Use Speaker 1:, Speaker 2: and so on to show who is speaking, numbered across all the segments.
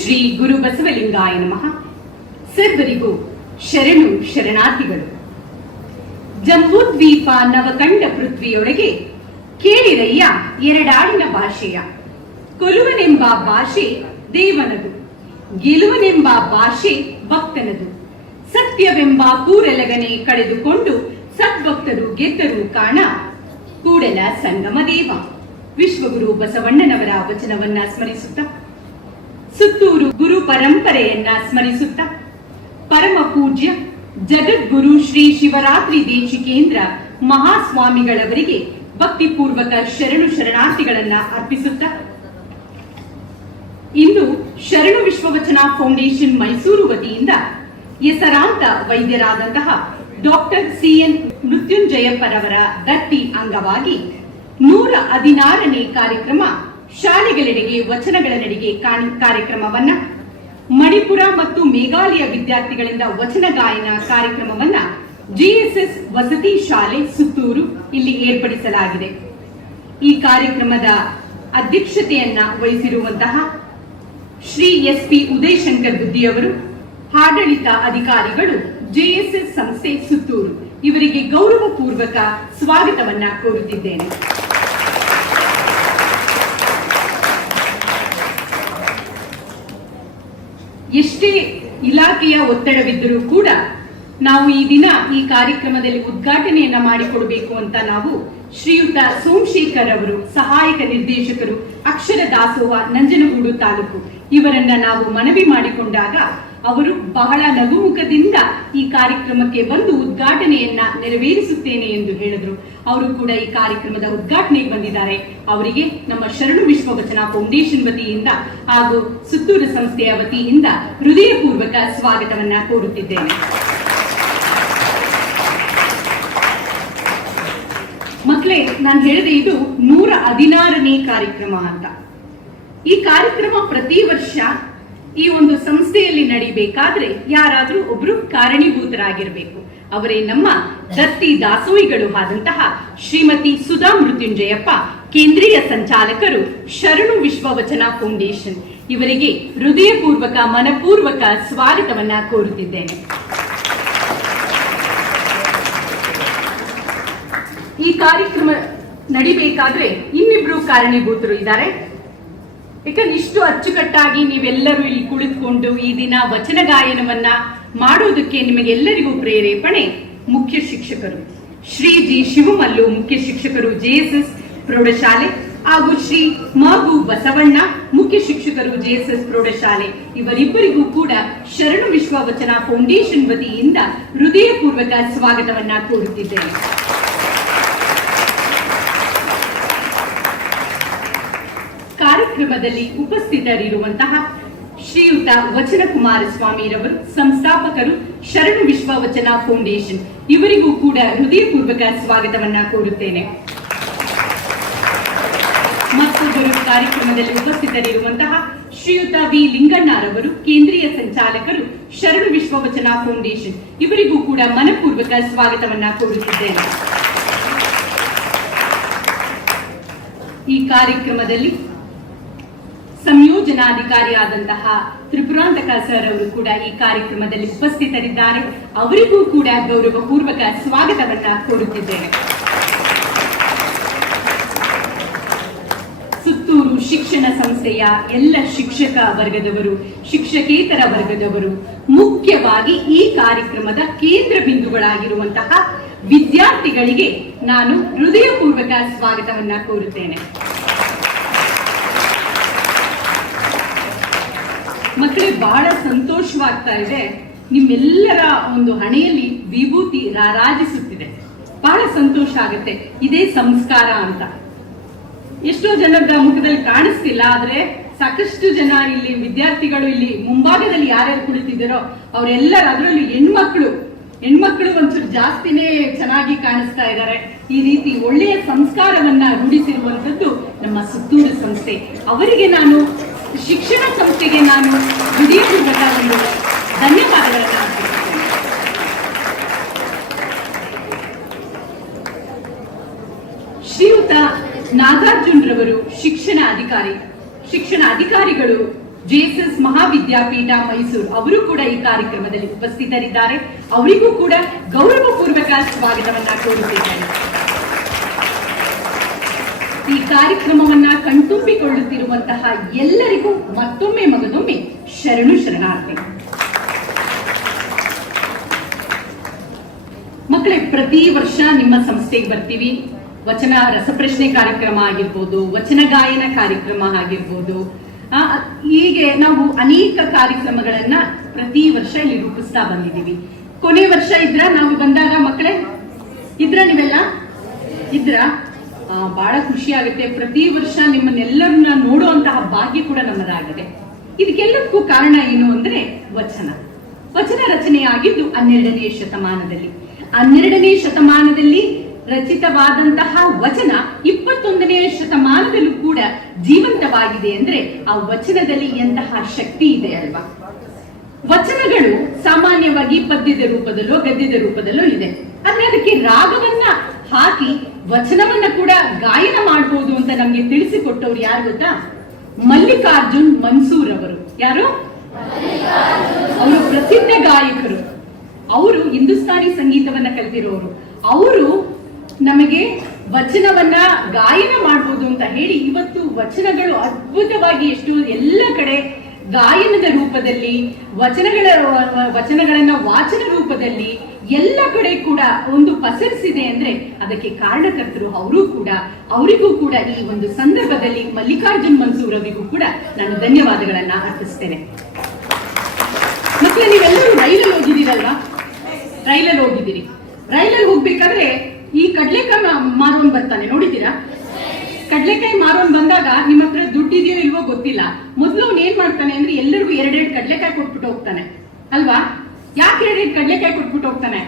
Speaker 1: ಶ್ರೀ ಗುರು ಬಸವಲಿಂಗಾಯ ನಮಃ ಸರ್ವರಿಗೂ ಶರಣು ಶರಣಾರ್ಥಿಗಳು ಜಂಬೂದ್ವೀಪ ನವಕಂಡ ಪೃಥ್ವಿಯೊಳಗೆ ಕೇಳಿರಯ್ಯ ಎರಡಾಡಿನ ಭಾಷೆಯ ಕೊಲುವನೆಂಬ ಭಾಷೆ ದೇವನದು ಗೆಲುವನೆಂಬ ಭಾಷೆ ಭಕ್ತನದು ಸತ್ಯವೆಂಬ ಕೂರಲಗನೆ ಕಳೆದುಕೊಂಡು ಸದ್ಭಕ್ತರು ಗೆದ್ದರು ಕಾಣ ಕೂಡಲ ಸಂಗಮ ದೇವ ವಿಶ್ವಗುರು ಬಸವಣ್ಣನವರ ವಚನವನ್ನ ಸ್ಮರಿಸುತ್ತಾ ಸುತ್ತೂರು ಗುರು ಪರಂಪರೆಯನ್ನ ಸ್ಮರಿಸುತ್ತ ಪರಮ ಪೂಜ್ಯ ಜಗದ್ಗುರು ಶ್ರೀ ಶಿವರಾತ್ರಿ ದೇಶಿಕೇಂದ್ರ ಮಹಾಸ್ವಾಮಿಗಳವರಿಗೆ ಭಕ್ತಿಪೂರ್ವಕ ಶರಣು ಶರಣಾರ್ಥಿಗಳನ್ನ ಅರ್ಪಿಸುತ್ತ ಇಂದು ಶರಣು ವಿಶ್ವವಚನ ಫೌಂಡೇಶನ್ ಮೈಸೂರು ವತಿಯಿಂದ ಹೆಸರಾಂತ ವೈದ್ಯರಾದಂತಹ ಡಾಕ್ಟರ್ ಸಿಎನ್ ಮೃತ್ಯುಂಜಯಪ್ಪರವರ ದತ್ತಿ ಅಂಗವಾಗಿ ನೂರ ಹದಿನಾರನೇ ಕಾರ್ಯಕ್ರಮ ಶಾಲೆಗಳೆಡೆಗೆ ವಚನಗಳ ನಡೆಗೆ ಕಾರ್ಯಕ್ರಮವನ್ನ ಮಣಿಪುರ ಮತ್ತು ಮೇಘಾಲಯ ವಿದ್ಯಾರ್ಥಿಗಳಿಂದ ವಚನ ಗಾಯನ ಕಾರ್ಯಕ್ರಮವನ್ನ ಜಿಎಸ್ಎಸ್ ವಸತಿ ಶಾಲೆ ಸುತ್ತೂರು ಇಲ್ಲಿ ಏರ್ಪಡಿಸಲಾಗಿದೆ ಈ ಕಾರ್ಯಕ್ರಮದ ಅಧ್ಯಕ್ಷತೆಯನ್ನ ವಹಿಸಿರುವಂತಹ ಶ್ರೀ ಎಸ್ ಪಿ ಉದಯ್ ಶಂಕರ್ ಬುದ್ಧಿಯವರು ಆಡಳಿತ ಅಧಿಕಾರಿಗಳು ಜೆಎಸ್ಎಸ್ ಸಂಸ್ಥೆ ಸುತ್ತೂರು ಇವರಿಗೆ ಗೌರವಪೂರ್ವಕ ಸ್ವಾಗತವನ್ನ ಕೋರುತ್ತಿದ್ದೇನೆ ಎಷ್ಟೇ ಇಲಾಖೆಯ ಒತ್ತಡವಿದ್ದರೂ ಕೂಡ ನಾವು ಈ ದಿನ ಈ ಕಾರ್ಯಕ್ರಮದಲ್ಲಿ ಉದ್ಘಾಟನೆಯನ್ನ ಮಾಡಿಕೊಡಬೇಕು ಅಂತ ನಾವು ಶ್ರೀಯುತ ಸೋಮಶೇಖರ್ ಅವರು ಸಹಾಯಕ ನಿರ್ದೇಶಕರು ಅಕ್ಷರ ದಾಸೋಹ ನಂಜನಗೂಡು ತಾಲೂಕು ಇವರನ್ನ ನಾವು ಮನವಿ ಮಾಡಿಕೊಂಡಾಗ ಅವರು ಬಹಳ ನಗುಮುಖದಿಂದ ಈ ಕಾರ್ಯಕ್ರಮಕ್ಕೆ ಬಂದು ಉದ್ಘಾಟನೆಯನ್ನ ನೆರವೇರಿಸುತ್ತೇನೆ ಎಂದು ಹೇಳಿದ್ರು ಅವರು ಕೂಡ ಈ ಕಾರ್ಯಕ್ರಮದ ಉದ್ಘಾಟನೆಗೆ ಬಂದಿದ್ದಾರೆ ಅವರಿಗೆ ನಮ್ಮ ಶರಣು ವಿಶ್ವವಚನ ಫೌಂಡೇಶನ್ ವತಿಯಿಂದ ಹಾಗೂ ಸುತ್ತೂರು ಸಂಸ್ಥೆಯ ವತಿಯಿಂದ ಹೃದಯಪೂರ್ವಕ ಸ್ವಾಗತವನ್ನ ಕೋರುತ್ತಿದ್ದೇನೆ ಮಕ್ಕಳೇ ನಾನು ಹೇಳಿದೆ ಇದು ನೂರ ಹದಿನಾರನೇ ಕಾರ್ಯಕ್ರಮ ಅಂತ ಈ ಕಾರ್ಯಕ್ರಮ ಪ್ರತಿ ವರ್ಷ ಈ ಒಂದು ಸಂಸ್ಥೆಯಲ್ಲಿ ನಡೀಬೇಕಾದ್ರೆ ಯಾರಾದರೂ ಒಬ್ರು ಕಾರಣೀಭೂತರಾಗಿರಬೇಕು ಅವರೇ ನಮ್ಮ ದತ್ತಿ ದಾಸೋಹಿಗಳು ಆದಂತಹ ಶ್ರೀಮತಿ ಸುಧಾ ಮೃತ್ಯುಂಜಯಪ್ಪ ಕೇಂದ್ರೀಯ ಸಂಚಾಲಕರು ಶರಣು ವಿಶ್ವವಚನ ಫೌಂಡೇಶನ್ ಇವರಿಗೆ ಹೃದಯಪೂರ್ವಕ ಮನಪೂರ್ವಕ ಸ್ವಾಗತವನ್ನ ಕೋರುತ್ತಿದ್ದೇನೆ ಈ ಕಾರ್ಯಕ್ರಮ ನಡಿಬೇಕಾದ್ರೆ ಇನ್ನಿಬ್ರು ಕಾರಣೀಭೂತರು ಇದ್ದಾರೆ ಯಾಕಂದ್ರೆ ಇಷ್ಟು ಅಚ್ಚುಕಟ್ಟಾಗಿ ನೀವೆಲ್ಲರೂ ಇಲ್ಲಿ ಕುಳಿತುಕೊಂಡು ಈ ದಿನ ವಚನ ಗಾಯನವನ್ನ ಮಾಡೋದಕ್ಕೆ ನಿಮಗೆಲ್ಲರಿಗೂ ಪ್ರೇರೇಪಣೆ ಮುಖ್ಯ ಶಿಕ್ಷಕರು ಶ್ರೀ ಜಿ ಶಿವಮಲ್ಲು ಮುಖ್ಯ ಶಿಕ್ಷಕರು ಜೆಎಸ್ಎಸ್ ಪ್ರೌಢಶಾಲೆ ಹಾಗೂ ಶ್ರೀ ಮಗು ಬಸವಣ್ಣ ಮುಖ್ಯ ಶಿಕ್ಷಕರು ಜೆಎಸ್ಎಸ್ ಪ್ರೌಢಶಾಲೆ ಇವರಿಬ್ಬರಿಗೂ ಕೂಡ ಶರಣು ವಿಶ್ವ ವಚನ ಫೌಂಡೇಶನ್ ವತಿಯಿಂದ ಹೃದಯಪೂರ್ವಕ ಸ್ವಾಗತವನ್ನ ಕೋರುತ್ತಿದ್ದೇನೆ ಕಾರ್ಯಕ್ರಮದಲ್ಲಿ ಉಪಸ್ಥಿತರಿರುವಂತಹ ಶ್ರೀಯುತ ವಚನ ಕುಮಾರಸ್ವಾಮಿರವರು ಸಂಸ್ಥಾಪಕರು ಶರಣ ವಿಶ್ವ ವಚನ ಫೌಂಡೇಶನ್ ಇವರಿಗೂ ಕೂಡ ಹೃದಯಪೂರ್ವಕ ಸ್ವಾಗತವನ್ನ ಕೋರುತ್ತೇನೆ ಮತ್ತೊಬ್ಬರು ಕಾರ್ಯಕ್ರಮದಲ್ಲಿ ಉಪಸ್ಥಿತರಿರುವಂತಹ ಶ್ರೀಯುತ ವಿ ಲಿಂಗಣ್ಣರವರು ಕೇಂದ್ರೀಯ ಸಂಚಾಲಕರು ಶರಣ ವಿಶ್ವ ವಚನ ಫೌಂಡೇಶನ್ ಇವರಿಗೂ ಕೂಡ ಮನಪೂರ್ವಕ ಸ್ವಾಗತವನ್ನ ಕೋರುತ್ತಿದ್ದೇನೆ ಈ ಕಾರ್ಯಕ್ರಮದಲ್ಲಿ ಸಂಯೋಜನಾಧಿಕಾರಿಯಾದಂತಹ ತ್ರಿಪುರಾಂತಕ ಸರ್ ಅವರು ಕೂಡ ಈ ಕಾರ್ಯಕ್ರಮದಲ್ಲಿ ಉಪಸ್ಥಿತರಿದ್ದಾರೆ ಅವರಿಗೂ ಕೂಡ ಗೌರವಪೂರ್ವಕ ಸ್ವಾಗತವನ್ನ ಕೊಡುತ್ತಿದ್ದೇನೆ ಸುತ್ತೂರು ಶಿಕ್ಷಣ ಸಂಸ್ಥೆಯ ಎಲ್ಲ ಶಿಕ್ಷಕ ವರ್ಗದವರು ಶಿಕ್ಷಕೇತರ ವರ್ಗದವರು ಮುಖ್ಯವಾಗಿ ಈ ಕಾರ್ಯಕ್ರಮದ ಕೇಂದ್ರ ಬಿಂದುಗಳಾಗಿರುವಂತಹ ವಿದ್ಯಾರ್ಥಿಗಳಿಗೆ ನಾನು ಹೃದಯಪೂರ್ವಕ ಸ್ವಾಗತವನ್ನ ಕೋರುತ್ತೇನೆ ಮಕ್ಕಳಿಗೆ ಬಹಳ ಸಂತೋಷವಾಗ್ತಾ ಇದೆ ನಿಮ್ಮೆಲ್ಲರ ಒಂದು ಹಣೆಯಲ್ಲಿ ವಿಭೂತಿ ರಾರಾಜಿಸುತ್ತಿದೆ ಬಹಳ ಸಂತೋಷ ಆಗುತ್ತೆ ಇದೇ ಸಂಸ್ಕಾರ ಅಂತ ಎಷ್ಟೋ ಜನದ ಮುಖದಲ್ಲಿ ಕಾಣಿಸ್ತಿಲ್ಲ ಆದ್ರೆ ಸಾಕಷ್ಟು ಜನ ಇಲ್ಲಿ ವಿದ್ಯಾರ್ಥಿಗಳು ಇಲ್ಲಿ ಮುಂಭಾಗದಲ್ಲಿ ಯಾರ್ಯಾರು ಕುಳಿತಿದ್ದೀರೋ ಅವರೆಲ್ಲರೂ ಅದರಲ್ಲೂ ಹೆಣ್ಮಕ್ಳು ಹೆಣ್ಮಕ್ಳು ಒಂಚೂರು ಜಾಸ್ತಿನೇ ಚೆನ್ನಾಗಿ ಕಾಣಿಸ್ತಾ ಇದ್ದಾರೆ ಈ ರೀತಿ ಒಳ್ಳೆಯ ಸಂಸ್ಕಾರವನ್ನ ರೂಢಿಸಿರುವಂತದ್ದು ನಮ್ಮ ಸುತ್ತೂರು ಸಂಸ್ಥೆ ಅವರಿಗೆ ನಾನು ಶಿಕ್ಷಣ ಸಂಸ್ಥೆಗೆ ನಾನು ದುಡಿಯುತ್ತಿದ್ದ ಒಂದು ಧನ್ಯವಾದಗಳನ್ನು ಶ್ರೀಯುತ ರವರು ಶಿಕ್ಷಣ ಅಧಿಕಾರಿ ಶಿಕ್ಷಣ ಅಧಿಕಾರಿಗಳು ಜೆಎಸ್ಎಸ್ ಮಹಾವಿದ್ಯಾಪೀಠ ಮೈಸೂರು ಅವರು ಕೂಡ ಈ ಕಾರ್ಯಕ್ರಮದಲ್ಲಿ ಉಪಸ್ಥಿತರಿದ್ದಾರೆ ಅವರಿಗೂ ಕೂಡ ಗೌರವಪೂರ್ವಕ ಸ್ವಾಗತವನ್ನ ಕೋರುತ್ತಿದ್ದಾರೆ ಈ ಕಾರ್ಯಕ್ರಮವನ್ನ ಕಣ್ತುಂಬಿಕೊಳ್ಳುತ್ತಿರುವಂತಹ ಎಲ್ಲರಿಗೂ ಮತ್ತೊಮ್ಮೆ ಮಗದೊಮ್ಮೆ ಶರಣು ಶರಣಾರ್ಥಿ ಮಕ್ಕಳೇ ಪ್ರತಿ ವರ್ಷ ನಿಮ್ಮ ಸಂಸ್ಥೆಗೆ ಬರ್ತೀವಿ ವಚನ ರಸಪ್ರಶ್ನೆ ಕಾರ್ಯಕ್ರಮ ಆಗಿರ್ಬೋದು ವಚನ ಗಾಯನ ಕಾರ್ಯಕ್ರಮ ಆಗಿರ್ಬೋದು ಹೀಗೆ ನಾವು ಅನೇಕ ಕಾರ್ಯಕ್ರಮಗಳನ್ನ ಪ್ರತಿ ವರ್ಷ ಇಲ್ಲಿ ರೂಪಿಸ್ತಾ ಬಂದಿದ್ದೀವಿ ಕೊನೆ ವರ್ಷ ಇದ್ರ ನಾವು ಬಂದಾಗ ಮಕ್ಕಳೇ ಇದ್ರ ನೀವೆಲ್ಲ ಇದ್ರ ಬಹಳ ಖುಷಿ ಆಗುತ್ತೆ ಪ್ರತಿ ವರ್ಷ ನಿಮ್ಮನ್ನೆಲ್ಲರನ್ನ ನೋಡುವಂತಹ ಭಾಗ್ಯ ಕೂಡ ನಮ್ಮದಾಗಿದೆ ಇದಕ್ಕೆಲ್ಲಕ್ಕೂ ಕಾರಣ ಏನು ಅಂದ್ರೆ ವಚನ ವಚನ ರಚನೆಯಾಗಿದ್ದು ಹನ್ನೆರಡನೇ ಶತಮಾನದಲ್ಲಿ ಹನ್ನೆರಡನೇ ಶತಮಾನದಲ್ಲಿ ರಚಿತವಾದಂತಹ ವಚನ ಇಪ್ಪತ್ತೊಂದನೇ ಶತಮಾನದಲ್ಲೂ ಕೂಡ ಜೀವಂತವಾಗಿದೆ ಅಂದ್ರೆ ಆ ವಚನದಲ್ಲಿ ಎಂತಹ ಶಕ್ತಿ ಇದೆ ಅಲ್ವಾ ವಚನಗಳು ಸಾಮಾನ್ಯವಾಗಿ ಪದ್ಯದ ರೂಪದಲ್ಲೋ ಗದ್ಯದ ರೂಪದಲ್ಲೋ ಇದೆ ಅಂದ್ರೆ ಅದಕ್ಕೆ ರಾಗವನ್ನ ಹಾಕಿ ವಚನವನ್ನ ಕೂಡ ಗಾಯನ ಮಾಡಬಹುದು ಅಂತ ನಮ್ಗೆ ತಿಳಿಸಿಕೊಟ್ಟವ್ರು ಯಾರು ಗೊತ್ತಾ ಮಲ್ಲಿಕಾರ್ಜುನ್ ಮನ್ಸೂರ್ ಅವರು ಯಾರು ಅವರು ಪ್ರಸಿದ್ಧ ಗಾಯಕರು ಅವರು ಹಿಂದೂಸ್ತಾನಿ ಸಂಗೀತವನ್ನ ಕಲಿತಿರೋರು ಅವರು ನಮಗೆ ವಚನವನ್ನ ಗಾಯನ ಮಾಡಬಹುದು ಅಂತ ಹೇಳಿ ಇವತ್ತು ವಚನಗಳು ಅದ್ಭುತವಾಗಿ ಎಷ್ಟು ಎಲ್ಲ ಕಡೆ ಗಾಯನದ ರೂಪದಲ್ಲಿ ವಚನಗಳ ವಚನಗಳನ್ನ ವಾಚನ ರೂಪದಲ್ಲಿ ಎಲ್ಲ ಕಡೆ ಕೂಡ ಒಂದು ಪಸರಿಸಿದೆ ಅಂದ್ರೆ ಅದಕ್ಕೆ ಕಾರಣಕರ್ತರು ಅವರು ಕೂಡ ಅವರಿಗೂ ಕೂಡ ಈ ಒಂದು ಸಂದರ್ಭದಲ್ಲಿ ಮಲ್ಲಿಕಾರ್ಜುನ್ ಮನ್ಸೂರ್ ಅವರಿಗೂ ಕೂಡ ನಾನು ಧನ್ಯವಾದಗಳನ್ನ ಅರ್ಪಿಸ್ತೇನೆ ಮತ್ತೆ ನೀವೆಲ್ಲರೂ ರೈಲಲ್ಲಿ ಹೋಗಿದ್ದೀರಲ್ವಾ ರೈಲಲ್ಲಿ ಹೋಗಿದ್ದೀರಿ ರೈಲಲ್ಲಿ ಹೋಗ್ಬೇಕಾದ್ರೆ ಈ ಕಡ್ಲೆಕಾಯಿ ಮಾರೋನ್ ಬರ್ತಾನೆ ನೋಡಿದ್ದೀರಾ ಕಡ್ಲೆಕಾಯಿ ಮಾರೋನ್ ಬಂದಾಗ ನಿಮ್ಮ ಹತ್ರ ದುಡ್ಡಿದೆಯೋ ಇಲ್ವೋ ಗೊತ್ತಿಲ್ಲ ಮೊದಲು ಅವ್ನು ಏನ್ ಮಾಡ್ತಾನೆ ಅಂದ್ರೆ ಎಲ್ಲರಿಗೂ ಎರಡೆರಡು ಕಡ್ಲೆಕಾಯಿ ಕೊಟ್ಬಿಟ್ಟು ಹೋಗ್ತಾನೆ ಅಲ್ವಾ ಯಾಕೆ ಎರಡೆರಡು ಕಡ್ಲೆಕಾಯಿ ಕೊಟ್ಬಿಟ್ಟು ಹೋಗ್ತಾನೆ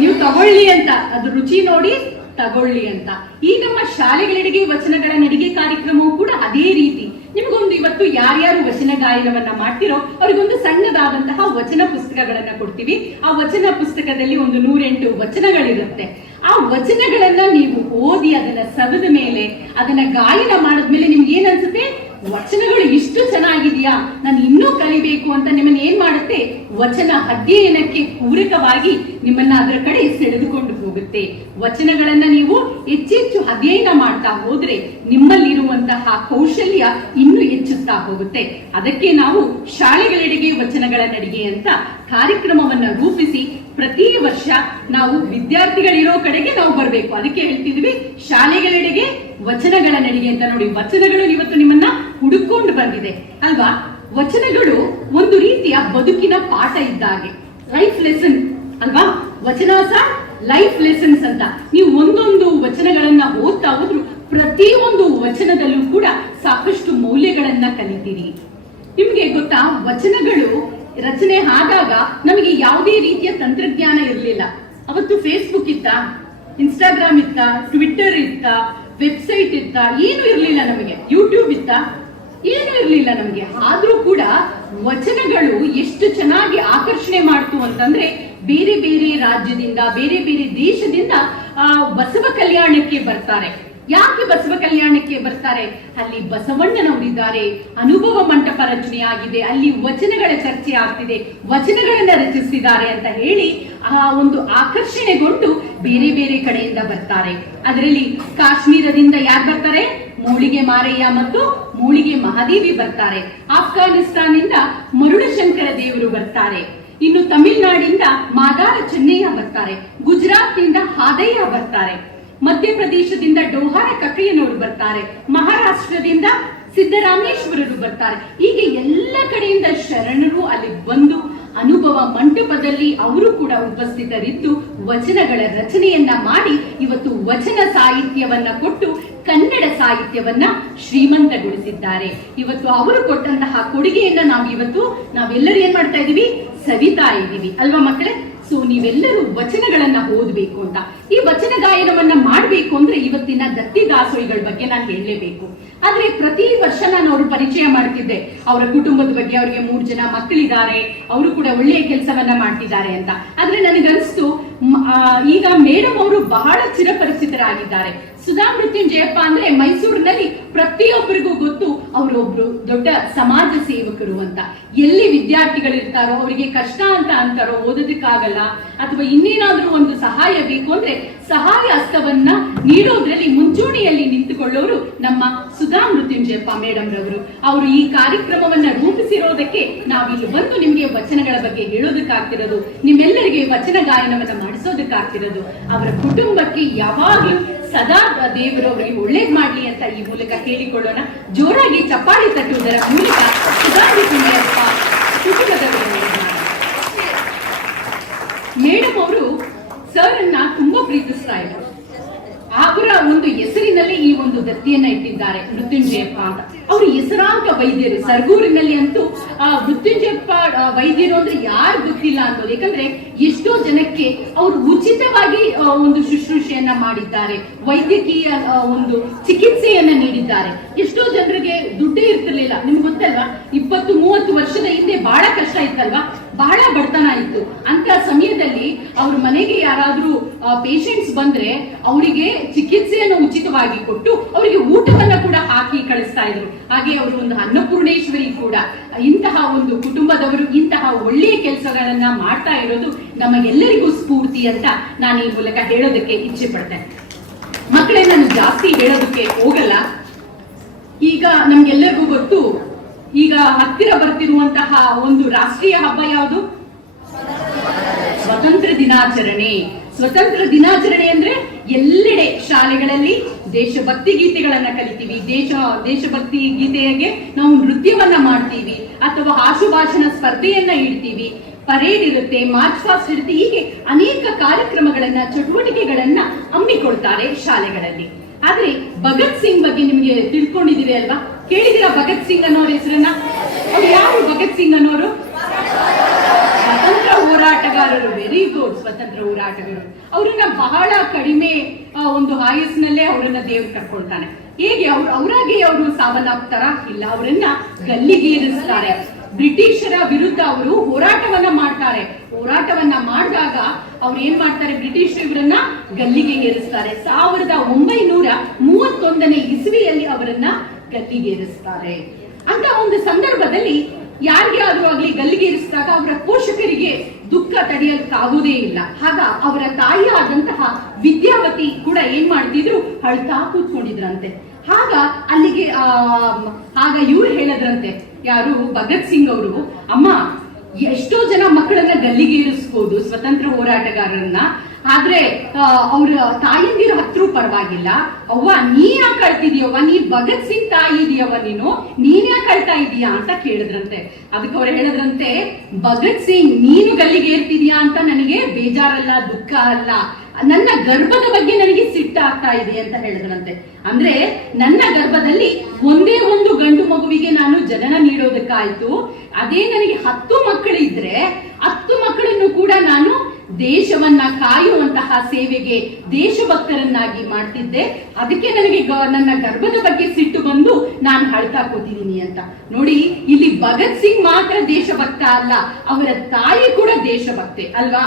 Speaker 1: ನೀವು ತಗೊಳ್ಳಿ ಅಂತ ಅದು ರುಚಿ ನೋಡಿ ತಗೊಳ್ಳಿ ಅಂತ ಈ ನಮ್ಮ ಶಾಲೆಗಳಿಗೆ ವಚನಗಳ ನಡಿಗೆ ಕಾರ್ಯಕ್ರಮವೂ ಕೂಡ ಅದೇ ರೀತಿ ನಿಮಗೊಂದು ಇವತ್ತು ಯಾರ್ಯಾರು ವಚನ ಗಾಯನವನ್ನ ಮಾಡ್ತಿರೋ ಅವ್ರಿಗೊಂದು ಸಣ್ಣದಾದಂತಹ ವಚನ ಪುಸ್ತಕಗಳನ್ನ ಕೊಡ್ತೀವಿ ಆ ವಚನ ಪುಸ್ತಕದಲ್ಲಿ ಒಂದು ನೂರೆಂಟು ವಚನಗಳಿರುತ್ತೆ ಆ ವಚನಗಳನ್ನ ನೀವು ಓದಿ ಅದನ್ನ ಸವದ ಮೇಲೆ ಅದನ್ನ ಗಾಯನ ಮಾಡಿದ್ಮೇಲೆ ನಿಮ್ಗೆ ಏನನ್ಸುತ್ತೆ ವಚನಗಳು ಇಷ್ಟು ಚೆನ್ನಾಗಿದೆಯಾ ನಾನು ಇನ್ನೂ ಕಲಿಬೇಕು ಅಂತ ನಿಮ್ಮನ್ನ ಏನ್ ಮಾಡುತ್ತೆ ವಚನ ಅಧ್ಯಯನಕ್ಕೆ ಪೂರಕವಾಗಿ ನಿಮ್ಮನ್ನ ಅದರ ಕಡೆ ಸೆಳೆದುಕೊಂಡು ಹೋಗುತ್ತೆ ವಚನಗಳನ್ನ ನೀವು ಹೆಚ್ಚೆಚ್ಚು ಅಧ್ಯಯನ ಮಾಡ್ತಾ ಹೋದ್ರೆ ನಿಮ್ಮಲ್ಲಿರುವಂತಹ ಕೌಶಲ್ಯ ಇನ್ನೂ ಹೆಚ್ಚುತ್ತಾ ಹೋಗುತ್ತೆ ಅದಕ್ಕೆ ನಾವು ಶಾಲೆಗಳೆಡೆಗೆ ವಚನಗಳ ನಡಿಗೆ ಅಂತ ಕಾರ್ಯಕ್ರಮವನ್ನ ರೂಪಿಸಿ ಪ್ರತಿ ವರ್ಷ ನಾವು ವಿದ್ಯಾರ್ಥಿಗಳಿರೋ ಕಡೆಗೆ ನಾವು ಬರಬೇಕು ಅದಕ್ಕೆ ಹೇಳ್ತಿದ್ವಿ ಶಾಲೆಗಳೆಡೆಗೆ ವಚನಗಳ ನಡಿಗೆ ಅಂತ ನೋಡಿ ವಚನಗಳು ಇವತ್ತು ನಿಮ್ಮನ್ನ ಹುಡುಕೊಂಡು ಬಂದಿದೆ ಅಲ್ವಾ ವಚನಗಳು ಒಂದು ರೀತಿಯ ಬದುಕಿನ ಪಾಠ ಇದ್ದ ಹಾಗೆ ಲೈಫ್ ಲೆಸನ್ ಅಲ್ವಾ ವಚನ ಲೈಫ್ ಲೆಸನ್ಸ್ ಅಂತ ನೀವು ಒಂದೊಂದು ವಚನಗಳನ್ನ ಓದ್ತಾ ಹೋದ್ರು ಪ್ರತಿಯೊಂದು ವಚನದಲ್ಲೂ ಕೂಡ ಸಾಕಷ್ಟು ಮೌಲ್ಯಗಳನ್ನ ಕಲಿತೀರಿ ನಿಮ್ಗೆ ಗೊತ್ತಾ ವಚನಗಳು ರಚನೆ ಆದಾಗ ನಮಗೆ ಯಾವುದೇ ರೀತಿಯ ತಂತ್ರಜ್ಞಾನ ಇರಲಿಲ್ಲ ಅವತ್ತು ಫೇಸ್ಬುಕ್ ಇತ್ತ ಇನ್ಸ್ಟಾಗ್ರಾಮ್ ಇತ್ತ ಟ್ವಿಟರ್ ಇತ್ತ ವೆಬ್ಸೈಟ್ ಇತ್ತ ಏನು ಇರಲಿಲ್ಲ ನಮಗೆ ಯೂಟ್ಯೂಬ್ ಇತ್ತ ಏನೂ ಇರಲಿಲ್ಲ ನಮಗೆ ಆದ್ರೂ ಕೂಡ ವಚನಗಳು ಎಷ್ಟು ಚೆನ್ನಾಗಿ ಆಕರ್ಷಣೆ ಮಾಡ್ತು ಅಂತಂದ್ರೆ ಬೇರೆ ಬೇರೆ ರಾಜ್ಯದಿಂದ ಬೇರೆ ಬೇರೆ ದೇಶದಿಂದ ಬಸವ ಕಲ್ಯಾಣಕ್ಕೆ ಬರ್ತಾರೆ ಯಾಕೆ ಬಸವ ಕಲ್ಯಾಣಕ್ಕೆ ಬರ್ತಾರೆ ಅಲ್ಲಿ ಬಸವಣ್ಣನವರಿದ್ದಾರೆ ಅನುಭವ ಮಂಟಪ ರಚನೆ ಆಗಿದೆ ಅಲ್ಲಿ ವಚನಗಳ ಚರ್ಚೆ ಆಗ್ತಿದೆ ವಚನಗಳನ್ನ ರಚಿಸಿದ್ದಾರೆ ಅಂತ ಹೇಳಿ ಆ ಒಂದು ಆಕರ್ಷಣೆಗೊಂಡು ಬೇರೆ ಬೇರೆ ಕಡೆಯಿಂದ ಬರ್ತಾರೆ ಅದರಲ್ಲಿ ಕಾಶ್ಮೀರದಿಂದ ಯಾರು ಬರ್ತಾರೆ ಮೂಳಿಗೆ ಮಾರಯ್ಯ ಮತ್ತು ಮೂಳಿಗೆ ಮಹಾದೇವಿ ಬರ್ತಾರೆ ಆಫ್ಘಾನಿಸ್ತಾನಿಂದ ಮರುಳಶಂಕರ ದೇವರು ಬರ್ತಾರೆ ಇನ್ನು ತಮಿಳುನಾಡಿಂದ ಮಾದಾರ ಚೆನ್ನಯ್ಯ ಬರ್ತಾರೆ ಗುಜರಾತ್ ನಿಂದ ಹಾದಯ್ಯ ಬರ್ತಾರೆ ಮಧ್ಯಪ್ರದೇಶದಿಂದ ಡೋಹಾರ ಕಕ್ರಿಯನವರು ಬರ್ತಾರೆ ಮಹಾರಾಷ್ಟ್ರದಿಂದ ಸಿದ್ದರಾಮೇಶ್ವರರು ಬರ್ತಾರೆ ಹೀಗೆ ಎಲ್ಲ ಕಡೆಯಿಂದ ಶರಣರು ಅಲ್ಲಿ ಬಂದು ಅನುಭವ ಮಂಟಪದಲ್ಲಿ ಅವರು ಕೂಡ ಉಪಸ್ಥಿತರಿದ್ದು ವಚನಗಳ ರಚನೆಯನ್ನ ಮಾಡಿ ಇವತ್ತು ವಚನ ಸಾಹಿತ್ಯವನ್ನ ಕೊಟ್ಟು ಕನ್ನಡ ಸಾಹಿತ್ಯವನ್ನ ಶ್ರೀಮಂತಗೊಳಿಸಿದ್ದಾರೆ ಇವತ್ತು ಅವರು ಕೊಟ್ಟಂತಹ ಕೊಡುಗೆಯನ್ನ ನಾವು ಇವತ್ತು ನಾವೆಲ್ಲರೂ ಏನ್ ಮಾಡ್ತಾ ಇದೀವಿ ಸವಿತಾ ಇದ್ದೀವಿ ಅಲ್ವಾ ಮಕ್ಕಳೇ ಸೊ ನೀವೆಲ್ಲರೂ ವಚನಗಳನ್ನ ಓದಬೇಕು ಅಂತ ಈ ವಚನ ಗಾಯನವನ್ನ ಮಾಡ್ಬೇಕು ಅಂದ್ರೆ ಇವತ್ತಿನ ದತ್ತಿ ದಾಸೋಹಿಗಳ ಬಗ್ಗೆ ನಾನು ಹೇಳಲೇಬೇಕು ಆದ್ರೆ ಪ್ರತಿ ವರ್ಷ ನಾನು ಅವ್ರ ಪರಿಚಯ ಮಾಡ್ತಿದ್ದೆ ಅವರ ಕುಟುಂಬದ ಬಗ್ಗೆ ಅವರಿಗೆ ಮೂರ್ ಜನ ಮಕ್ಕಳಿದ್ದಾರೆ ಅವರು ಕೂಡ ಒಳ್ಳೆಯ ಕೆಲಸವನ್ನ ಮಾಡ್ತಿದ್ದಾರೆ ಅಂತ ಆದ್ರೆ ನನಗನ್ಸ್ತು ಈಗ ಮೇಡಮ್ ಅವರು ಬಹಳ ಚಿರಪರಿಚಿತರಾಗಿದ್ದಾರೆ ಸುಧಾ ಮೃತ್ಯುಂಜಯಪ್ಪ ಅಂದ್ರೆ ಮೈಸೂರಿನಲ್ಲಿ ಪ್ರತಿಯೊಬ್ಬರಿಗೂ ಗೊತ್ತು ಅವರೊಬ್ರು ದೊಡ್ಡ ಸಮಾಜ ಸೇವಕರು ಅಂತ ಎಲ್ಲಿ ವಿದ್ಯಾರ್ಥಿಗಳಿರ್ತಾರೋ ಅವರಿಗೆ ಕಷ್ಟ ಅಂತ ಅಂತಾರೋ ಓದೋದಕ್ಕಾಗಲ್ಲ ಅಥವಾ ಇನ್ನೇನಾದ್ರೂ ಒಂದು ಸಹಾಯ ಬೇಕು ಅಂದ್ರೆ ಸಹಾಯ ಹಸ್ತವನ್ನ ನೀಡೋದ್ರಲ್ಲಿ ಮುಂಚೂಣಿಯಲ್ಲಿ ನಿಂತುಕೊಳ್ಳೋರು ನಮ್ಮ ಸುಧಾ ಮೃತ್ಯುಂಜಯಪ್ಪ ಮೇಡಮ್ ರವರು ಅವರು ಈ ಕಾರ್ಯಕ್ರಮವನ್ನ ರೂಪಿಸಿರೋದಕ್ಕೆ ನಾವಿಲ್ಲಿ ಬಂದು ನಿಮಗೆ ವಚನಗಳ ಬಗ್ಗೆ ಹೇಳೋದಕ್ಕಾಗ್ತಿರೋದು ನಿಮ್ಮೆಲ್ಲರಿಗೆ ವಚನ ಗಾಯನವನ್ನ ಮಾಡಿ ಹಂಚೋದಕ್ಕಾಗ್ತಿರೋದು ಅವರ ಕುಟುಂಬಕ್ಕೆ ಯಾವಾಗಲೂ ಸದಾ ದೇವರು ಅವರಿಗೆ ಒಳ್ಳೇದ್ ಮಾಡಲಿ ಅಂತ ಈ ಮೂಲಕ ಕೇಳಿಕೊಳ್ಳೋಣ ಜೋರಾಗಿ ಚಪ್ಪಾಳಿ ತಟ್ಟುವುದರ ಮೂಲಕ ಮೇಡಮ್ ಅವರು ಸರ್ ಅನ್ನ ತುಂಬಾ ಪ್ರೀತಿಸ್ತಾ ಇದ್ರು ಅವರ ಒಂದು ಹೆಸರಿನಲ್ಲಿ ಈ ಒಂದು ದತ್ತಿಯನ್ನ ಇಟ್ಟಿದ್ದಾರೆ ಮೃತ್ಯುಂಜಯಪ್ಪ ಅಂತ ಅವರು ಹೆಸರಾಂತ ವೈದ್ಯರು ಸರ್ಗೂರಿನಲ್ಲಿ ಅಂತೂ ಆ ಮೃತ್ಯುಂಜಯಪ್ಪ ವೈದ್ಯರು ಅಂದ್ರೆ ಯಾರು ಗೊತ್ತಿಲ್ಲ ಅನ್ನೋದು ಯಾಕಂದ್ರೆ ಎಷ್ಟೋ ಜನಕ್ಕೆ ಅವರು ಉಚಿತವಾಗಿ ಒಂದು ಶುಶ್ರೂಷೆಯನ್ನ ಮಾಡಿದ್ದಾರೆ ವೈದ್ಯಕೀಯ ಒಂದು ಚಿಕಿತ್ಸೆಯನ್ನ ನೀಡಿದ್ದಾರೆ ಎಷ್ಟೋ ಜನರಿಗೆ ದುಡ್ಡೇ ಇರ್ತಿರ್ಲಿಲ್ಲ ನಿಮ್ಗೆ ಗೊತ್ತಲ್ವಾ ಇಪ್ಪತ್ತು ಮೂವತ್ತು ವರ್ಷದ ಹಿಂದೆ ಬಹಳ ಕಷ್ಟ ಇತ್ತಲ್ವಾ ಬಹಳ ಬಡತನ ಇತ್ತು ಅಂತ ಸಮಯದಲ್ಲಿ ಅವ್ರ ಮನೆಗೆ ಯಾರಾದ್ರೂ ಪೇಷಂಟ್ಸ್ ಬಂದ್ರೆ ಅವರಿಗೆ ಚಿಕಿತ್ಸೆಯನ್ನು ಉಚಿತವಾಗಿ ಕೊಟ್ಟು ಅವರಿಗೆ ಊಟವನ್ನ ಕೂಡ ಹಾಕಿ ಕಳಿಸ್ತಾ ಇದ್ರು ಹಾಗೆ ಅವರು ಒಂದು ಅನ್ನಪೂರ್ಣೇಶ್ವರಿ ಕೂಡ ಇಂತಹ ಒಂದು ಕುಟುಂಬದವರು ಇಂತಹ ಒಳ್ಳೆಯ ಕೆಲಸಗಳನ್ನ ಮಾಡ್ತಾ ಇರೋದು ನಮಗೆಲ್ಲರಿಗೂ ಸ್ಫೂರ್ತಿ ಅಂತ ನಾನು ಈ ಮೂಲಕ ಹೇಳೋದಕ್ಕೆ ಇಚ್ಛೆ ಪಡ್ತೇನೆ ಮಕ್ಕಳೇ ನಾನು ಜಾಸ್ತಿ ಹೇಳೋದಕ್ಕೆ ಹೋಗಲ್ಲ ಈಗ ನಮ್ಗೆಲ್ಲರಿಗೂ ಗೊತ್ತು ಈಗ ಹತ್ತಿರ ಬರ್ತಿರುವಂತಹ ಒಂದು ರಾಷ್ಟ್ರೀಯ ಹಬ್ಬ ಯಾವುದು ಸ್ವತಂತ್ರ ದಿನಾಚರಣೆ ಸ್ವತಂತ್ರ ದಿನಾಚರಣೆ ಅಂದ್ರೆ ಎಲ್ಲೆಡೆ ಶಾಲೆಗಳಲ್ಲಿ ದೇಶಭಕ್ತಿ ಗೀತೆಗಳನ್ನ ಕಲಿತೀವಿ ದೇಶ ದೇಶಭಕ್ತಿ ಗೀತೆಗೆ ನಾವು ನೃತ್ಯವನ್ನ ಮಾಡ್ತೀವಿ ಅಥವಾ ಆಶುಭಾಷಣ ಸ್ಪರ್ಧೆಯನ್ನ ಇಡ್ತೀವಿ ಪರೇಡ್ ಇರುತ್ತೆ ಮಾರ್ಚ್ ಪಾಸ್ಟ್ ಇರುತ್ತೆ ಹೀಗೆ ಅನೇಕ ಕಾರ್ಯಕ್ರಮಗಳನ್ನ ಚಟುವಟಿಕೆಗಳನ್ನ ಹಮ್ಮಿಕೊಳ್ತಾರೆ ಶಾಲೆಗಳಲ್ಲಿ ಆದ್ರೆ ಭಗತ್ ಸಿಂಗ್ ಬಗ್ಗೆ ನಿಮಗೆ ತಿಳ್ಕೊಂಡಿದ್ದೀರಿ ಅಲ್ವಾ ಕೇಳಿದಿರಾ ಭಗತ್ ಸಿಂಗ್ ಅನ್ನೋರ ಹೆಸರನ್ನ ಅವ್ರು ಯಾರು ಭಗತ್ ಸಿಂಗ್ ಅನ್ನೋರು ಸ್ವತಂತ್ರ ಹೋರಾಟಗಾರರು ವೆರಿ ಗುಡ್ ಸ್ವತಂತ್ರ ಹೋರಾಟಗಾರರು ಅವ್ರನ್ನ ಬಹಳ ಕಡಿಮೆ ಒಂದು ಆಯಸ್ಸಿನಲ್ಲೇ ಅವರನ್ನ ದೇವ್ರು ಕರ್ಕೊಳ್ತಾನೆ ಹೇಗೆ ಅವ್ರು ಅವರಾಗಿ ಅವರು ಸಾವನ್ನಾಗ್ತಾರಾ ಇಲ್ಲ ಅವರನ್ನ ಗಲ್ಲಿಗೇರಿಸ್ತಾರೆ ಬ್ರಿಟಿಷರ ವಿರುದ್ಧ ಅವರು ಹೋರಾಟವನ್ನ ಮಾಡ್ತಾರೆ ಹೋರಾಟವನ್ನ ಮಾಡಿದಾಗ ಅವ್ರು ಏನ್ ಮಾಡ್ತಾರೆ ಬ್ರಿಟಿಷ್ ಇವರನ್ನ ಗಲ್ಲಿಗೆ ಏರಿಸ್ತಾರೆ ಸಾವಿರದ ಒಂಬೈನೂರ ಮೂವತ್ತೊಂದನೇ ಇಸ್ವಿಯಲ್ಲಿ ಅವರನ್ನ ಗಲ್ಲಿಗೇರಿಸ್ತಾರೆ ಅಂತ ಒಂದು ಸಂದರ್ಭದಲ್ಲಿ ಯಾರಿಗೆ ಆದ್ರೂ ಆಗ್ಲಿ ಗಲ್ಲಿಗೆ ಇರಿಸಿದಾಗ ಅವರ ಪೋಷಕರಿಗೆ ದುಃಖ ತಡೆಯಕ್ಕಾಗೋದೇ ಇಲ್ಲ ಆಗ ಅವರ ತಾಯಿ ಆದಂತಹ ವಿದ್ಯಾವತಿ ಕೂಡ ಏನ್ ಮಾಡ್ತಿದ್ರು ಅಳ್ತಾ ಕೂತ್ಕೊಂಡಿದ್ರಂತೆ ಆಗ ಅಲ್ಲಿಗೆ ಆಗ ಇವ್ರು ಹೇಳದ್ರಂತೆ ಯಾರು ಭಗತ್ ಸಿಂಗ್ ಅವರು ಅಮ್ಮ ಎಷ್ಟೋ ಜನ ಮಕ್ಕಳನ್ನ ಗಲ್ಲಿಗೆ ಇರಿಸ್ಬೋದು ಸ್ವತಂತ್ರ ಹೋರಾಟಗಾರರನ್ನ ಆದ್ರೆ ಅವ್ರ ತಾಯಿಂದಿರ ಹತ್ರ ಪರವಾಗಿಲ್ಲ ಅವ್ವ ಯಾಕೆ ಕಳ್ತಿದೀಯವ್ವ ನೀ ಭಗತ್ ಸಿಂಗ್ ತಾಯಿ ಇದೆಯವ ನೀನು ಯಾಕೆ ಕಳ್ತಾ ಇದೀಯಾ ಅಂತ ಕೇಳಿದ್ರಂತೆ ಅದಕ್ಕೆ ಅವ್ರು ಹೇಳಿದ್ರಂತೆ ಭಗತ್ ಸಿಂಗ್ ನೀನು ಗಲ್ಲಿಗೆ ಏರ್ತಿದ್ಯಾ ಅಂತ ಬೇಜಾರಲ್ಲ ದುಃಖ ಅಲ್ಲ ನನ್ನ ಗರ್ಭದ ಬಗ್ಗೆ ನನಗೆ ಸಿಟ್ಟಾಗ್ತಾ ಇದೆ ಅಂತ ಹೇಳಿದ್ರಂತೆ ಅಂದ್ರೆ ನನ್ನ ಗರ್ಭದಲ್ಲಿ ಒಂದೇ ಒಂದು ಗಂಡು ಮಗುವಿಗೆ ನಾನು ಜನನ ನೀಡೋದಕ್ಕಾಯ್ತು ಅದೇ ನನಗೆ ಹತ್ತು ಮಕ್ಕಳಿದ್ರೆ ಹತ್ತು ಮಕ್ಕಳನ್ನು ಕೂಡ ನಾನು ದೇಶವನ್ನ ಕಾಯುವಂತಹ ಸೇವೆಗೆ ದೇಶಭಕ್ತರನ್ನಾಗಿ ಮಾಡ್ತಿದ್ದೆ ಅದಕ್ಕೆ ನನಗೆ ನನ್ನ ಗರ್ಭದ ಬಗ್ಗೆ ಸಿಟ್ಟು ಬಂದು ನಾನು ಹಳ್ತಾ ಕೂತಿದ್ದೀನಿ ಅಂತ ನೋಡಿ ಇಲ್ಲಿ ಭಗತ್ ಸಿಂಗ್ ಮಾತ್ರ ದೇಶಭಕ್ತ ಅಲ್ಲ ಅವರ ತಾಯಿ ಕೂಡ ದೇಶಭಕ್ತೆ ಅಲ್ವಾ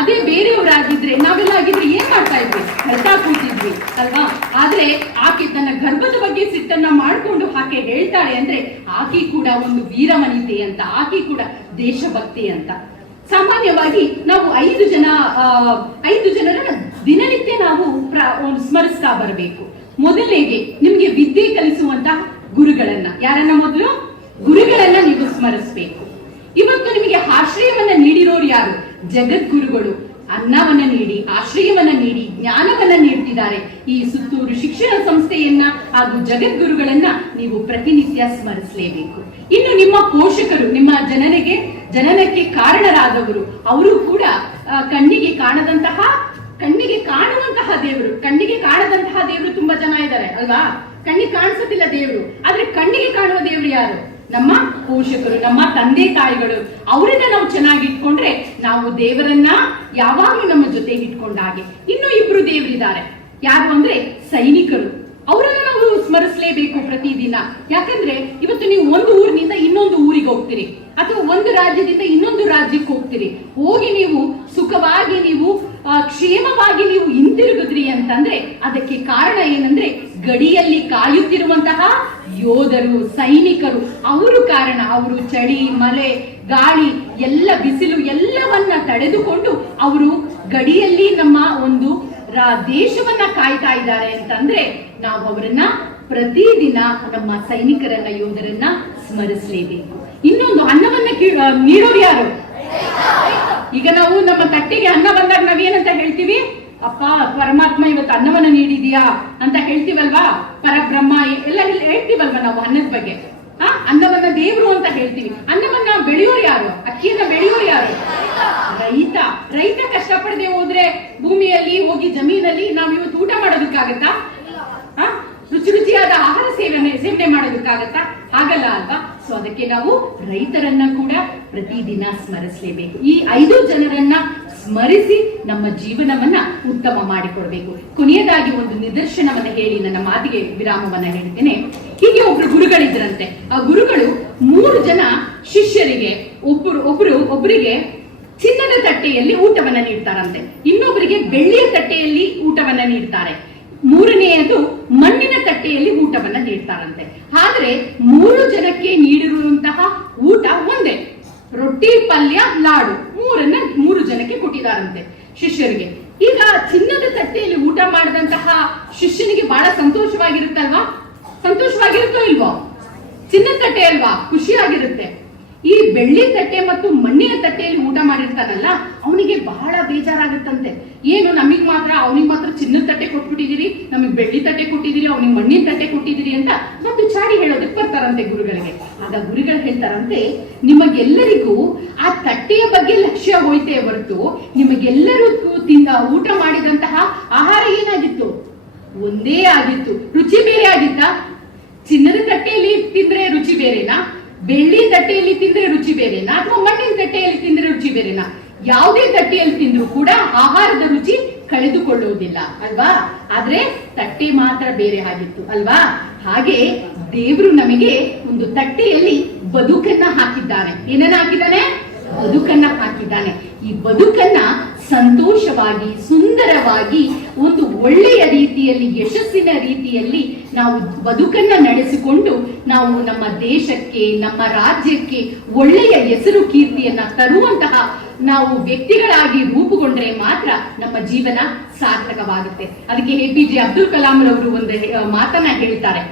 Speaker 1: ಅದೇ ಬೇರೆಯವರಾಗಿದ್ರೆ ನಾವೆಲ್ಲ ಆಗಿದ್ರೆ ಏನ್ ಮಾಡ್ತಾ ಇದ್ವಿ ಹೆಲ್ತಾ ಕೂತಿದ್ವಿ ಅಲ್ವಾ ಆದ್ರೆ ಆಕೆ ತನ್ನ ಗರ್ಭದ ಬಗ್ಗೆ ಸಿಟ್ಟನ್ನ ಮಾಡಿಕೊಂಡು ಆಕೆ ಹೇಳ್ತಾಳೆ ಅಂದ್ರೆ ಆಕೆ ಕೂಡ ಒಂದು ವೀರವನಿತೆ ಅಂತ ಆಕೆ ಕೂಡ ದೇಶಭಕ್ತಿ ಅಂತ ಸಾಮಾನ್ಯವಾಗಿ ನಾವು ಐದು ಜನ ಐದು ಜನರನ್ನ ದಿನನಿತ್ಯ ನಾವು ಸ್ಮರಿಸ್ತಾ ಬರಬೇಕು ಮೊದಲಿಗೆ ನಿಮ್ಗೆ ವಿದ್ಯೆ ಕಲಿಸುವಂತ ಗುರುಗಳನ್ನ ಯಾರನ್ನ ಮೊದಲು ಗುರುಗಳನ್ನ ನೀವು ಸ್ಮರಿಸ್ಬೇಕು ಇವತ್ತು ನಿಮಗೆ ಆಶ್ರಯವನ್ನ ನೀಡಿರೋರು ಯಾರು ಜಗದ್ಗುರುಗಳು ಅನ್ನವನ್ನ ನೀಡಿ ಆಶ್ರಯವನ್ನ ನೀಡಿ ಜ್ಞಾನವನ್ನ ನೀಡ್ತಿದ್ದಾರೆ ಈ ಸುತ್ತೂರು ಶಿಕ್ಷಣ ಸಂಸ್ಥೆಯನ್ನ ಹಾಗೂ ಜಗದ್ಗುರುಗಳನ್ನ ನೀವು ಪ್ರತಿನಿತ್ಯ ಸ್ಮರಿಸಲೇಬೇಕು ಇನ್ನು ನಿಮ್ಮ ಪೋಷಕರು ನಿಮ್ಮ ಜನನಿಗೆ ಜನನಕ್ಕೆ ಕಾರಣರಾದವರು ಅವರು ಕೂಡ ಕಣ್ಣಿಗೆ ಕಾಣದಂತಹ ಕಣ್ಣಿಗೆ ಕಾಣುವಂತಹ ದೇವರು ಕಣ್ಣಿಗೆ ಕಾಣದಂತಹ ದೇವರು ತುಂಬಾ ಜನ ಇದ್ದಾರೆ ಅಲ್ವಾ ಕಣ್ಣಿಗೆ ಕಾಣಿಸುತ್ತಿಲ್ಲ ದೇವರು ಆದ್ರೆ ಕಣ್ಣಿಗೆ ಕಾಣುವ ದೇವರು ಯಾರು ನಮ್ಮ ಪೋಷಕರು ನಮ್ಮ ತಂದೆ ತಾಯಿಗಳು ಅವರನ್ನ ನಾವು ಚೆನ್ನಾಗಿ ಇಟ್ಕೊಂಡ್ರೆ ನಾವು ದೇವರನ್ನ ಯಾವಾಗಲೂ ನಮ್ಮ ಜೊತೆ ಹಾಗೆ ಇನ್ನು ಇಬ್ರು ದೇವರಿದ್ದಾರೆ ಯಾರು ಅಂದ್ರೆ ಸೈನಿಕರು ಅವರನ್ನು ನಾವು ಸ್ಮರಿಸಲೇಬೇಕು ಪ್ರತಿದಿನ ಯಾಕಂದ್ರೆ ಇವತ್ತು ನೀವು ಒಂದು ಊರಿನಿಂದ ಇನ್ನೊಂದು ಊರಿಗೆ ಹೋಗ್ತೀರಿ ಅಥವಾ ಒಂದು ರಾಜ್ಯದಿಂದ ಇನ್ನೊಂದು ರಾಜ್ಯಕ್ಕೆ ಹೋಗ್ತೀರಿ ಹೋಗಿ ನೀವು ಸುಖವಾಗಿ ನೀವು ಕ್ಷೇಮವಾಗಿ ನೀವು ಹಿಂತಿರುಗಿದ್ರಿ ಅಂತಂದ್ರೆ ಅದಕ್ಕೆ ಕಾರಣ ಏನಂದ್ರೆ ಗಡಿಯಲ್ಲಿ ಕಾಯುತ್ತಿರುವಂತಹ ಯೋಧರು ಸೈನಿಕರು ಅವರು ಕಾರಣ ಅವರು ಚಳಿ ಮಳೆ ಗಾಳಿ ಎಲ್ಲ ಬಿಸಿಲು ಎಲ್ಲವನ್ನ ತಡೆದುಕೊಂಡು ಅವರು ಗಡಿಯಲ್ಲಿ ನಮ್ಮ ಒಂದು ದೇಶವನ್ನ ಕಾಯ್ತಾ ಇದ್ದಾರೆ ಅಂತಂದ್ರೆ ನಾವು ಅವರನ್ನ ಪ್ರತಿದಿನ ನಮ್ಮ ಸೈನಿಕರನ್ನ ಯೋಧರನ್ನ ಸ್ಮರಿಸಲೇಬೇಕು ಇನ್ನೊಂದು ಅನ್ನವನ್ನ ನೀಡೋರು ಯಾರು ಈಗ ನಾವು ನಮ್ಮ ತಟ್ಟೆಗೆ ಅನ್ನ ಬಂದಾಗ ನಾವೇನಂತ ಹೇಳ್ತೀವಿ ಅಪ್ಪ ಪರಮಾತ್ಮ ಇವತ್ತು ಅನ್ನವನ್ನ ನೀಡಿದೀಯಾ ಅಂತ ಹೇಳ್ತೀವಲ್ವಾ ಪರಬ್ರಹ್ಮ ಎಲ್ಲ ಹೇಳ್ತೀವಲ್ವ ನಾವು ಅನ್ನದ ಬಗ್ಗೆ ಆ ಅನ್ನವನ್ನ ದೇವರು ಅಂತ ಹೇಳ್ತೀವಿ ಅನ್ನವನ್ನ ಬೆಳೆಯೋರು ಯಾರು ಅಕ್ಕಿಯನ್ನ ಬೆಳೆಯೋರು ಯಾರು ರೈತ ರೈತ ಕಷ್ಟಪಡದೆ ಹೋದ್ರೆ ಭೂಮಿಯಲ್ಲಿ ಹೋಗಿ ಜಮೀನಲ್ಲಿ ನಾವು ಇವತ್ತು ಊಟ ಮಾಡೋದಕ್ಕಾಗತ್ತಾ ರುಚಿ ರುಚಿಯಾದ ಆಹಾರ ಸೇವನೆ ಸೇವನೆ ಮಾಡೋದಕ್ಕಾಗತ್ತಾ ಹಾಗಲ್ಲ ಅಲ್ವಾ ಸೊ ಅದಕ್ಕೆ ನಾವು ರೈತರನ್ನ ಕೂಡ ಪ್ರತಿದಿನ ಸ್ಮರಿಸಲೇಬೇಕು ಈ ಐದು ಜನರನ್ನ ಸ್ಮರಿಸಿ ನಮ್ಮ ಜೀವನವನ್ನ ಉತ್ತಮ ಮಾಡಿಕೊಡ್ಬೇಕು ಕೊನೆಯದಾಗಿ ಒಂದು ನಿದರ್ಶನವನ್ನ ಹೇಳಿ ನನ್ನ ಮಾತಿಗೆ ವಿರಾಮವನ್ನ ಹೇಳ್ತೇನೆ ಹೀಗೆ ಒಬ್ರು ಗುರುಗಳಿದ್ರಂತೆ ಆ ಗುರುಗಳು ಮೂರು ಜನ ಶಿಷ್ಯರಿಗೆ ಒಬ್ಬರು ಒಬ್ರು ಒಬ್ಬರಿಗೆ ಚಿನ್ನದ ತಟ್ಟೆಯಲ್ಲಿ ಊಟವನ್ನ ನೀಡ್ತಾರಂತೆ ಇನ್ನೊಬ್ಬರಿಗೆ ಬೆಳ್ಳಿಯ ತಟ್ಟೆಯಲ್ಲಿ ಊಟವನ್ನ ನೀಡ್ತಾರೆ ಮೂರನೆಯದು ಮಣ್ಣಿನ ತಟ್ಟೆಯಲ್ಲಿ ಊಟವನ್ನ ನೀಡ್ತಾರಂತೆ ಆದ್ರೆ ಮೂರು ಜನಕ್ಕೆ ನೀಡಿರುವಂತಹ ಊಟ ಒಂದೇ ರೊಟ್ಟಿ ಪಲ್ಯ ಲಾಡು ಮೂರನ್ನ ಮೂರು ಜನಕ್ಕೆ ಕೊಟ್ಟಿದಾರಂತೆ ಶಿಷ್ಯರಿಗೆ ಈಗ ಚಿನ್ನದ ತಟ್ಟೆಯಲ್ಲಿ ಊಟ ಮಾಡಿದಂತಹ ಶಿಷ್ಯನಿಗೆ ಬಹಳ ಸಂತೋಷವಾಗಿರುತ್ತಲ್ವಾ ಸಂತೋಷವಾಗಿರುತ್ತೋ ಇಲ್ವೋ ಚಿನ್ನದ ತಟ್ಟೆ ಅಲ್ವಾ ಖುಷಿಯಾಗಿರುತ್ತೆ ಈ ಬೆಳ್ಳಿ ತಟ್ಟೆ ಮತ್ತು ಮಣ್ಣಿನ ತಟ್ಟೆಯಲ್ಲಿ ಊಟ ಮಾಡಿರ್ತಾನಲ್ಲ ಅವನಿಗೆ ಬಹಳ ಬೇಜಾರಾಗುತ್ತಂತೆ ಏನು ನಮಗ್ ಮಾತ್ರ ಅವನಿಗೆ ಮಾತ್ರ ಚಿನ್ನದ ತಟ್ಟೆ ಕೊಟ್ಬಿಟ್ಟಿದ್ದೀರಿ ನಮಗ್ ಬೆಳ್ಳಿ ತಟ್ಟೆ ಕೊಟ್ಟಿದ್ದೀರಿ ಅವನಿಗೆ ಮಣ್ಣಿನ ತಟ್ಟೆ ಕೊಟ್ಟಿದ್ದೀರಿ ಅಂತ ಮತ್ತು ಚಾಡಿ ಹೇಳೋದಕ್ಕೆ ಬರ್ತಾರಂತೆ ಗುರುಗಳಿಗೆ ಆಗ ಗುರುಗಳು ಹೇಳ್ತಾರಂತೆ ನಿಮಗೆಲ್ಲರಿಗೂ ಆ ತಟ್ಟೆಯ ಬಗ್ಗೆ ಲಕ್ಷ್ಯ ಹೋಯ್ತೆ ಹೊರತು ನಿಮಗೆಲ್ಲರೂ ತಿಂದ ಊಟ ಮಾಡಿದಂತಹ ಆಹಾರ ಏನಾಗಿತ್ತು ಒಂದೇ ಆಗಿತ್ತು ರುಚಿ ಬೇರೆ ಆಗಿತ್ತ ಚಿನ್ನದ ತಟ್ಟೆಯಲ್ಲಿ ತಿಂದ್ರೆ ರುಚಿ ಬೇರೆನಾ ಬೆಳ್ಳಿ ತಟ್ಟೆಯಲ್ಲಿ ತಿಂದ್ರೆ ರುಚಿ ಬೇರೆನಾ ಅಥವಾ ಮಣ್ಣಿನ ತಟ್ಟೆಯಲ್ಲಿ ತಿಂದ್ರೆ ರುಚಿ ಬೇರೆನಾ ಯಾವುದೇ ತಟ್ಟೆಯಲ್ಲಿ ತಿಂದ್ರೂ ಕೂಡ ಆಹಾರದ ರುಚಿ ಕಳೆದುಕೊಳ್ಳುವುದಿಲ್ಲ ಅಲ್ವಾ ಆದ್ರೆ ತಟ್ಟೆ ಮಾತ್ರ ಬೇರೆ ಆಗಿತ್ತು ಅಲ್ವಾ ಹಾಗೆ ದೇವರು ನಮಗೆ ಒಂದು ತಟ್ಟೆಯಲ್ಲಿ ಬದುಕನ್ನ ಹಾಕಿದ್ದಾನೆ ಏನನ್ನ ಹಾಕಿದ್ದಾನೆ ಬದುಕನ್ನ ಹಾಕಿದ್ದಾನೆ ಈ ಬದುಕನ್ನ ಸಂತೋಷವಾಗಿ ಸುಂದರವಾಗಿ ಒಂದು ಒಳ್ಳೆಯ ರೀತಿಯಲ್ಲಿ ಯಶಸ್ಸಿನ ರೀತಿಯಲ್ಲಿ ನಾವು ಬದುಕನ್ನ ನಡೆಸಿಕೊಂಡು ನಾವು ನಮ್ಮ ದೇಶಕ್ಕೆ ನಮ್ಮ ರಾಜ್ಯಕ್ಕೆ ಒಳ್ಳೆಯ ಹೆಸರು ಕೀರ್ತಿಯನ್ನ ತರುವಂತಹ ನಾವು ವ್ಯಕ್ತಿಗಳಾಗಿ ರೂಪುಗೊಂಡ್ರೆ ಮಾತ್ರ ನಮ್ಮ ಜೀವನ ಸಾರ್ಥಕವಾಗುತ್ತೆ ಅದಕ್ಕೆ A P J Abdul Kalam ರವರು ಒಂದು ಮಾತನ್ನ ಹೇಳ್ತಾರೆ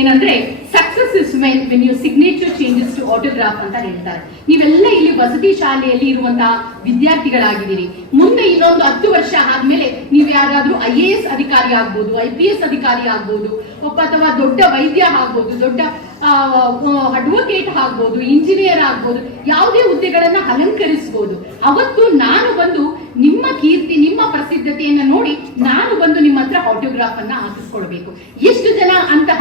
Speaker 1: ಏನಂದ್ರೆ success is when when you signature changes to autograph ಅಂತ ಹೇಳ್ತಾರೆ ನೀವೆಲ್ಲ ಇಲ್ಲಿ ವಸತಿ ಶಾಲೆಯಲ್ಲಿ ಇರುವಂತಹ ವಿದ್ಯಾರ್ಥಿಗಳಾಗಿದ್ದೀರಿ ಮುಂದೆ ಇನ್ನೊಂದು ಹತ್ತು ವರ್ಷ ಆದ್ಮೇಲೆ ನೀವು ಯಾರಾದ್ರೂ ಐ ಎ ಎಸ್ ಅಧಿಕಾರಿ ಆಗ್ಬೋದು ಐ ಪಿ ಎಸ್ ಅಧಿಕಾರಿ ಆಗ್ಬೋದು ಒಬ್ಬ ಅಥವಾ ದೊಡ್ಡ ವೈದ್ಯ ಆಗ್ಬೋದು ದೊಡ್ಡ ಅಡ್ವೊಕೇಟ್ ಆಗ್ಬೋದು ಇಂಜಿನಿಯರ್ ಆಗ್ಬೋದು ಯಾವುದೇ ಹುದ್ದೆಗಳನ್ನ ಅಲಂಕರಿಸಬಹುದು ಅವತ್ತು ನಾನು ಬಂದು ನಿಮ್ಮ ಕೀರ್ತಿ ನಿಮ್ಮ ಪ್ರಸಿದ್ಧತೆಯನ್ನ ನೋಡಿ ನಾನು ಬಂದು ನಿಮ್ಮ ಹತ್ರ ಆಟೋಗ್ರಾಫ್ ಅನ್ನ ಹಾಕಿಸ್ಕೊಳ್ಬೇಕು ಎಷ್ಟು ಜನ ಅಂತಹ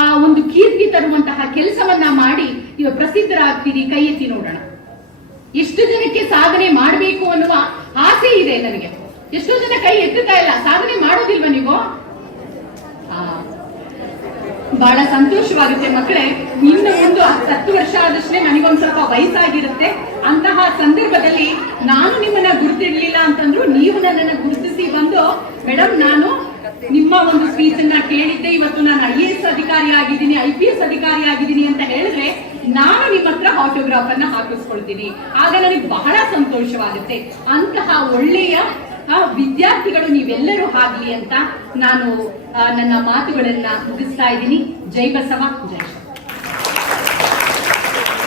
Speaker 1: ಆ ಒಂದು ಕೀರ್ತಿ ತರುವಂತಹ ಕೆಲಸವನ್ನ ಮಾಡಿ ಪ್ರಸಿದ್ಧರಾಗ್ತೀರಿ ಕೈ ಎತ್ತಿ ನೋಡೋಣ ಎಷ್ಟು ಜನಕ್ಕೆ ಸಾಧನೆ ಮಾಡಬೇಕು ಅನ್ನುವ ಆಸೆ ಇದೆ ನನಗೆ ಎಷ್ಟೋ ಜನ ಕೈ ಎತ್ತುತ್ತಾ ಇಲ್ಲ ಸಾಧನೆ ಮಾಡೋದಿಲ್ವ ನೀವು ಬಹಳ ಸಂತೋಷವಾಗುತ್ತೆ ಮಕ್ಕಳೇ ಇನ್ನು ಒಂದು ಹತ್ತು ವರ್ಷ ಆದಷ್ಟೇ ನನಗೊಂದು ಸ್ವಲ್ಪ ವಯಸ್ಸಾಗಿರುತ್ತೆ ಅಂತಹ ಸಂದರ್ಭದಲ್ಲಿ ನಾನು ನಿಮ್ಮನ್ನ ಗುರುತಿರ್ಲಿಲ್ಲ ಅಂತಂದ್ರು ನೀವು ನನ್ನನ್ನು ಗುರುತಿಸಿ ಬಂದು ಮೇಡಮ್ ನಾನು ನಿಮ್ಮ ಒಂದು ಸ್ಪೀಚ್ ಅನ್ನ ಕೇಳಿದ್ದೆ ಇವತ್ತು ನಾನು ಐ ಎ ಎಸ್ ಅಧಿಕಾರಿ ಆಗಿದ್ದೀನಿ ಐ ಪಿ ಎಸ್ ಅಧಿಕಾರಿ ಆಗಿದ್ದೀನಿ ಅಂತ ಹೇಳಿದ್ರೆ ನಾನು ನಿಮ್ಮ ಹತ್ರ ಆಟೋಗ್ರಾಫ್ ಅನ್ನ ಹಾಕಿಸ್ಕೊಳ್ತೀನಿ ಆಗ ನನಗೆ ಬಹಳ ಸಂತೋಷವಾಗುತ್ತೆ ಅಂತಹ ಒಳ್ಳೆಯ ವಿದ್ಯಾರ್ಥಿಗಳು ನೀವೆಲ್ಲರೂ ಆಗ್ಲಿ ಅಂತ ನಾನು ನನ್ನ ಮಾತುಗಳನ್ನ ಮುಗಿಸ್ತಾ ಇದ್ದೀನಿ ಜೈ ಬಸವ ಜೈ